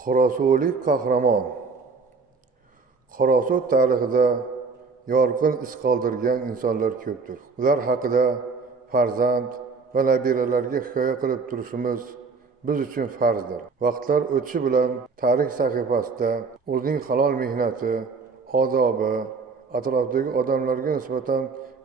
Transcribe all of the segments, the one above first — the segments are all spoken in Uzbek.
Xorasolik qahramon. Xoraso tarixida yorqin iz qoldirgan insonlar ko'pdir. Ular haqida farzand va nabiralarga hikoya qilib turishimiz biz uchun farzdir. Vaqtlar o'tishi bilan tarix sahifasida o'zining halol mehnati, odobi, atrofdagi odamlarga nisbatan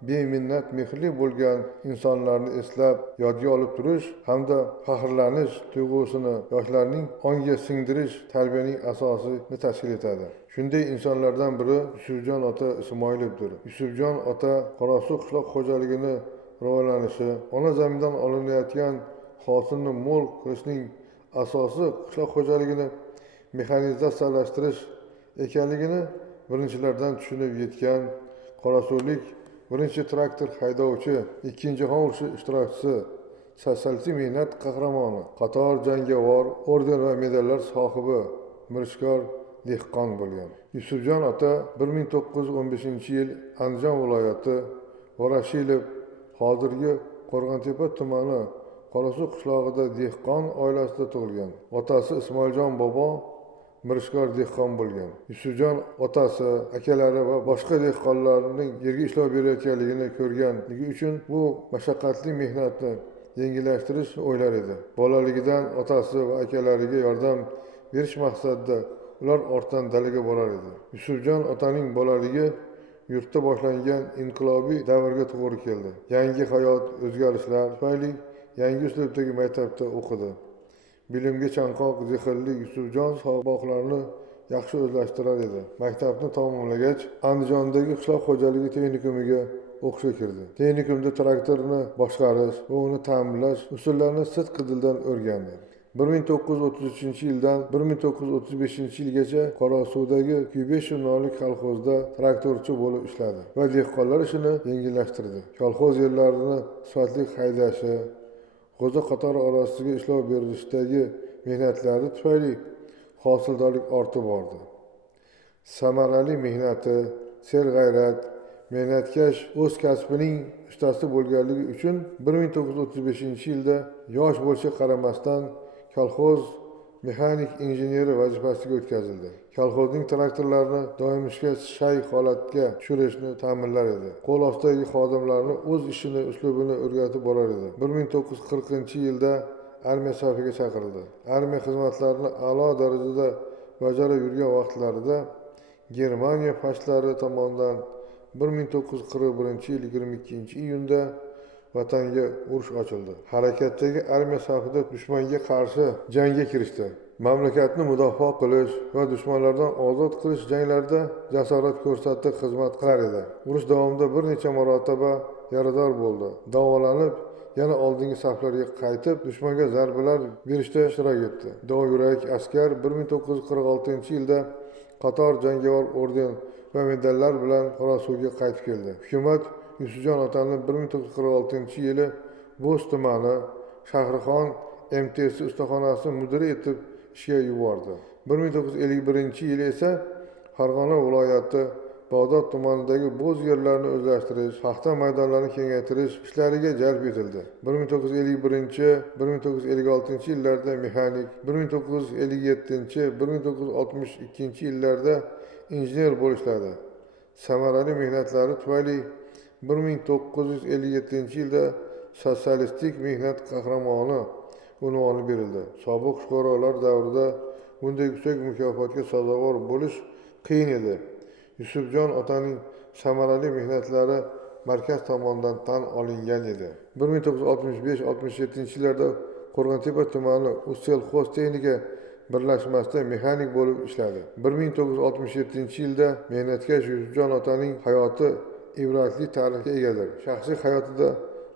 beminnat mehrli bo'lgan insonlarni eslab yodga olib turish hamda faxrlanish tuyg'usini yoshlarning ongiga singdirish tarbiyaning asosini tashkil etadi. Shunday insonlardan biri Yusufjon ota Ismoilovdir. Yusufjon ota Qorasu qishloq xo'jaligini rivojlanishi, ona zamindan olinayotgan hosilni mo'l qilishning asosi qishloq xo'jaligini mexanizatsiyalashtirish ekanligini birinchilardan tushunib yetgan qorasulik birinchi traktor haydovchi, ikkinchi jahon urushi ishtirokchisi, sotsialistik mehnat qahramoni, qator jangovar orden va medallar sohibi mirishkor dehqon bo'lgan. Yusufjon ota 1915-yil Andijon viloyati Vorashilov, hozirgi Qo'rg'ontepa tumani Qorasu qishlog'ida dehqon oilasida tug'ilgan. Otasi Ismoiljon bobo mirishkor dehqon bo'lgan. Yusufjon otasi, akalari va boshqa dehqonlarning yerga ishlov berayotganligini ko'rganligi uchun bu mashaqqatli mehnatni yengillashtirish o'ylar edi. Bolaligidan otasi va akalariga yordam berish maqsadida ular ortdan dalaga borar edi. Yusufjon otaning bolaligi yurtda boshlangan inqilobiy davrga to'g'ri keldi. Yangi hayot o'zgarishlar tufayli yangi uslubdagi maktabda o'qidi. Bilimga chanqoq, zehnli Yusufjon saboqlarni yaxshi o'zlashtirar edi. Maktabni tamomlagach, Andijondagi qishloq xo'jaligi texnikumiga o'qishga kirdi. Texnikumda traktorni boshqarish va uni ta'minlash usullarini sidqidildan o'rgandi. 1933-yildan 1935-yilgacha Qorasuvdagi Q5 nomli kolxozda traktorchi bo'lib ishladi va dehqonlar ishini yengillashtirdi. Kolxoz yerlarini sifatli haydashi, g'o'za qatori orasiga ishlov berishdagi mehnatlari tufayli hosildorlik ortib bordi. Samarali mehnati, serg'ayrat, mehnatkash o'z kasbining ustasi bo'lganligi uchun 1935-yilda yosh bo'lishiga qaramasdan kolxoz mexanik injeneri vazifasiga o'tkazildi. Kolxozning traktorlarini doimishga shay holatga tushirishni ta'minlar edi. Qo'l ostidagi xodimlarni o'z ishini, uslubini o'rgatib borar edi. 1940-yilda armiya safiga chaqirildi. Armiya xizmatlarini a'lo darajada bajarib yurgan vaqtlarida Germaniya fashistlar tomonidan 1941-yil 22-iyunda vatanga urush ochildi. Harakatdagi armiya safida dushmanga qarshi jangga kirishdi. Mamlakatni mudofaa qilish va dushmanlardan ozod qilish janglarida jasorat ko'rsatib xizmat qilar edi. Urush davomida bir necha marotaba yarador bo'ldi. Davolanib, yana oldingi saflarga qaytib, dushmanga zarbalar berishda ishtirok etdi. Dovyurak askar 1946-yilda qator jangovar orden va medallar bilan Qorasuvga qaytib keldi. Hukumat Yusufjon otani 1946-yili Bo'z tumani Shahrixon MTS ustaxonasi mudiri etib ishga yubordi. 1951-yili esa Farg'ona viloyati Bag'dod tumanidagi bo'z yerlarini o'zlashtirish, paxta maydonlarini kengaytirish ishlariga jalb etildi. 1951-1956-yillarda mexanik, 1957-1962-yillarda injener bo'lib ishladi. Samarali mehnatlari tufayli 1957-yilda sotsialistik mehnat qahramoni unvoni berildi. Sobiq fuqarolar davrida bunday yuksak mukofotga sazovor bo'lish qiyin edi. Yusufjon otaning samarali mehnatlari markaz tomonidan tan olingan edi. 1965-67-yillarda Qo'rg'ontepa tumani Ussel-xo'z texnika birlashmasida mexanik bo'lib ishladi. 1967-yilda mehnatkash Yusufjon otaning hayoti ibratli tarixga egadir. Shaxsiy hayotida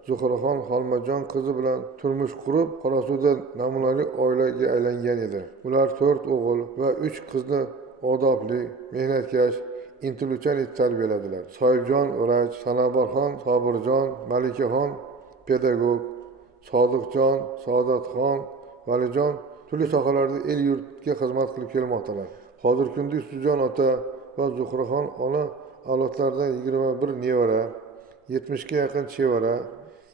Zuhraxon Xolmajon qizi bilan turmush qurib, Qorasuvda namunali oilaga aylangan edi. Ular 4 o'g'il va 3 qizni odobli, mehnatkash, intiluvchan etib tarbiyaladilar. Soyibjon vrach, Sanobarxon Sobirjon, Malikaxon pedagog, Sodiqjon, Saodatxon, Valijon turli sohalarda el yurtga xizmat qilib kelmoqdalar. Hozirgi kunda Yusufjon ota va Zuhraxon ona avlodlaridan 21 nevara, 70 ga yaqin chevara,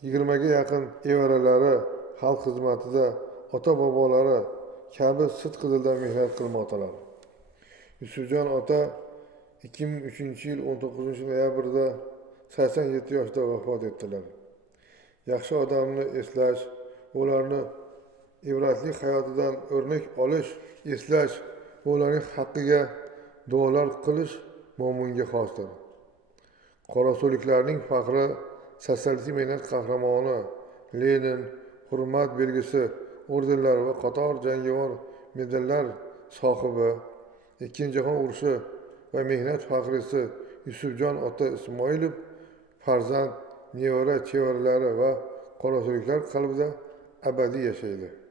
20 ga yaqin evaralari xalq xizmatida ota-bobolari kabi sidqidildan mehnat qilmoqdalar. Yusufjon ota 2003-yil 19-noyabrda 87 yoshda vafot etdilar. Yaxshi odamni eslash, ularni ibratli hayotidan o'rnak olish, eslash, ularning haqqiga duolar qilish mo'minga xosdir. Qoraso'liklarning faxri, sotsialistik mehnat qahramoni, Lenin, hurmat belgisi, ordenlar va qator jangovar medallar sohibi, Ikkinchi jahon urushi va mehnat faxriysi Yusufjon ota Ismoilov farzand, nevara, chevaralari va qoraso'liklar qalbida abadiy yashaydi.